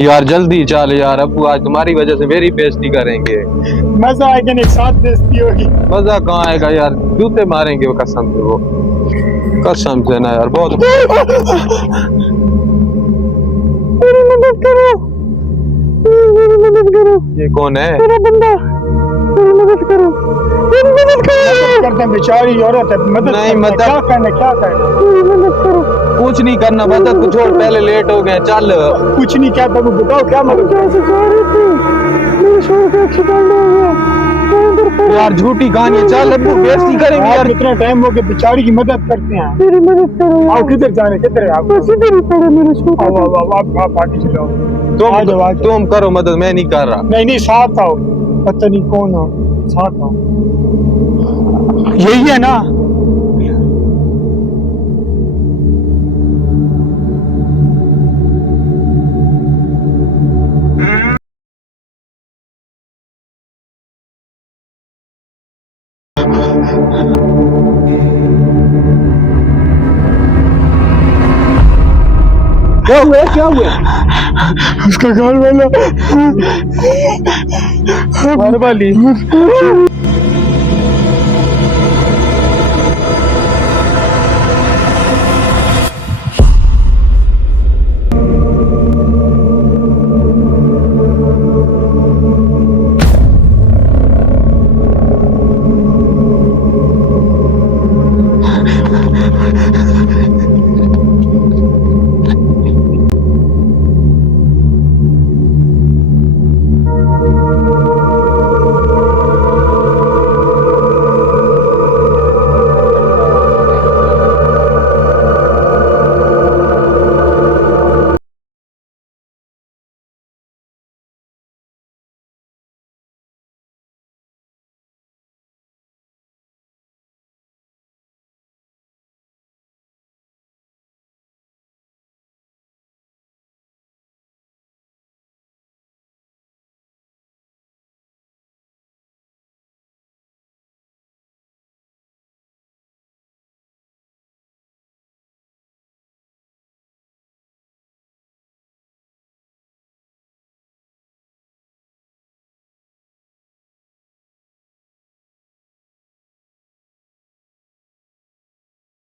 यार जल्दी चल यार, अबू आज तुम्हारी वजह से मेरी बेइज्जती करेंगे। मजा आएगा नहीं, साथ बेइज्जती होगी। मजा कहाँ आएगा यार, जूते मारेंगे वो कसम से, वो कसम से ना यार बहुत। मेरी मदद करो, मेरी मदद करो। ये कौन है? मेरा बंदा, मेरी मदद करो, मेरी मदद करो। करते हैं, बेचारी औरत है, मदद नहीं, करना, मदद- क्या करना, क्या करना, मेरी मदद करो। कुछ नहीं करना, मदद को छोड़, पहले लेट हो गए, चल। कुछ नहीं, क्या करूं बताओ, क्या मदद जहाँ से जा रही थी मेरे शोर का एक्सीडेंट हो गया। मैं इधर पर यार झूठी कहानी है, चल अबू बेइज्जती करेंगे यार। इतना टाइम हो गया, बेचारी की मदद करते हैं। मेरी मदद करो आओ, यार। किधर जाने, किधर है आप? बस इधर ही पड़े मेरे शोर। आओ आओ आओ, आप आगे चलो। आ जाओ, आ जाओ। तुम करो मदद, मैं नहीं कर रहा। नहीं नहीं, साथ आओ, पता नहीं कौन हो, साथ आओ। यही है ना? क्या हुआ, क्या हुआ? उसका घर वाला घर वाली